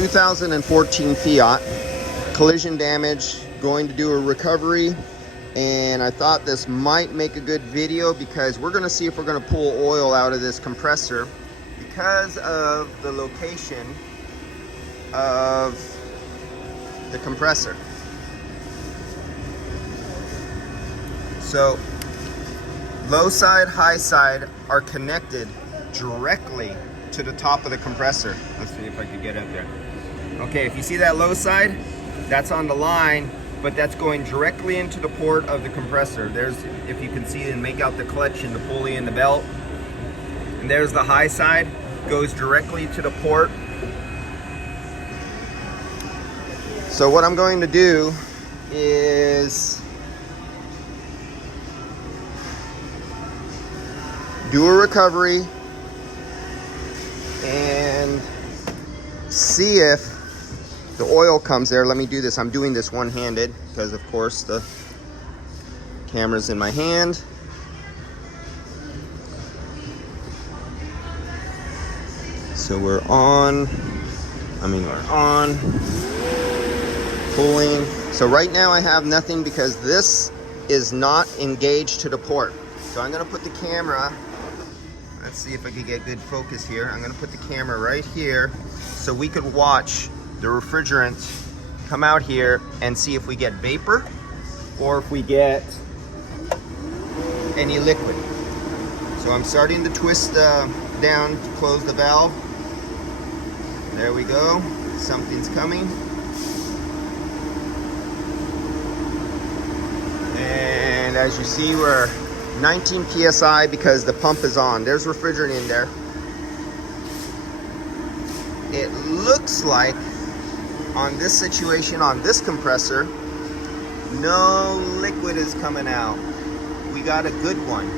2014 Fiat, collision damage, going to do a recovery, and I thought this might make a good video because we're going to see if we're going to pull oil out of this compressor because of the location of the compressor. So low side, high side are connected directly to the top of the compressor. Let's see if I can get up there. Okay, if you see that low side, that's on the line, but that's going directly into the port of the compressor. There's, if you can see and make out the clutch and the pulley and the belt. And there's the high side, goes directly to the port. So what I'm going to do is do a recovery and see if the oil comes there. Let me do this. I'm doing this one-handed because of course the camera's in my hand. So we're on, pulling. So right now I have nothing because this is not engaged to the port. So I'm gonna put the camera, let's see if I can get good focus here. I'm gonna put the camera right here so we could watch the refrigerant come out here and see if we get vapor or if we get any liquid. So I'm starting to twist down to close the valve. There we go, something's coming. And as you see, we're 19 PSI because the pump is on. There's refrigerant in there. It looks like on this situation, on this compressor, no liquid is coming out. We got a good one.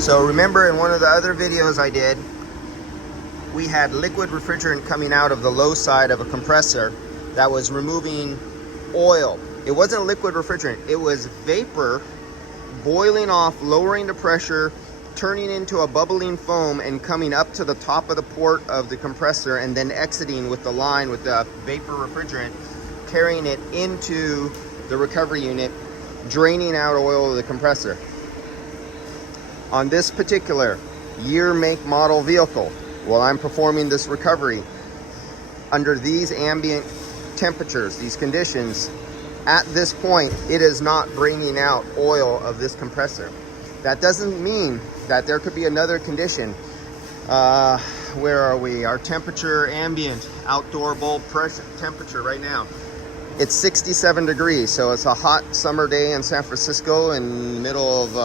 So remember in one of the other videos I did, we had liquid refrigerant coming out of the low side of a compressor that was removing oil. It wasn't liquid refrigerant, it was vapor boiling off, lowering the pressure, turning into a bubbling foam and coming up to the top of the port of the compressor and then exiting with the line with the vapor refrigerant, carrying it into the recovery unit, draining out oil of the compressor. On this particular year, make, model vehicle, while I'm performing this recovery, under these ambient temperatures, these conditions, at this point, it is not bringing out oil of this compressor. That doesn't mean that there could be another condition. Where are we? Our temperature, ambient, outdoor bulb pressure temperature right now. It's 67 degrees, so it's a hot summer day in San Francisco in the middle of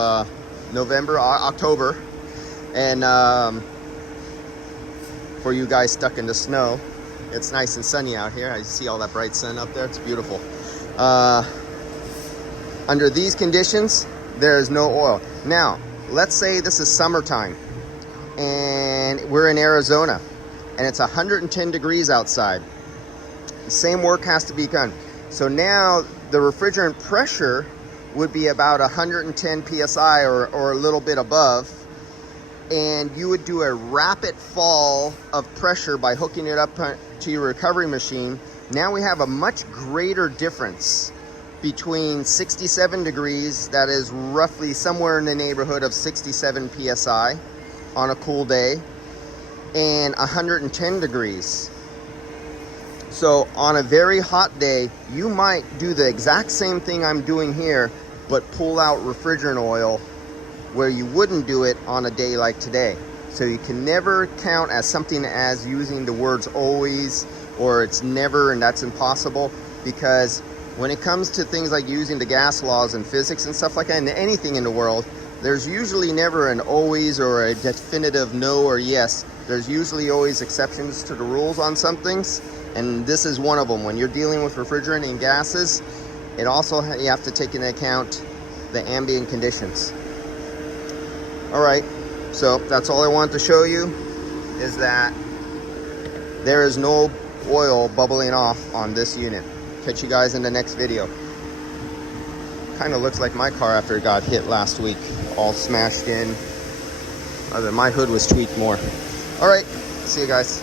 October. And for you guys stuck in the snow, it's nice and sunny out here. I see all that bright sun up there. It's beautiful. Under these conditions, there is no oil. Now, let's say this is summertime and we're in Arizona and it's 110 degrees outside. The same work has to be done. So now the refrigerant pressure would be about 110 PSI or a little bit above. And you would do a rapid fall of pressure by hooking it up to your recovery machine. Now we have a much greater difference between 67 degrees, that is roughly somewhere in the neighborhood of 67 PSI on a cool day, and 110 degrees. So on a very hot day, you might do the exact same thing I'm doing here, but pull out refrigerant oil where you wouldn't do it on a day like today. So you can never count as something as using the words always or it's never, and that's impossible, because when it comes to things like using the gas laws and physics and stuff like that, and anything in the world, there's usually never an always or a definitive no or yes. There's usually always exceptions to the rules on some things, and this is one of them. When you're dealing with refrigerant and gases, it also, you have to take into account the ambient conditions. All right, so that's all I wanted to show you, is that there is no oil bubbling off on this unit. Catch you guys in the next video. Kind of looks like my car after it got hit last week, all smashed in. Other than my hood was tweaked more. All right, see you guys.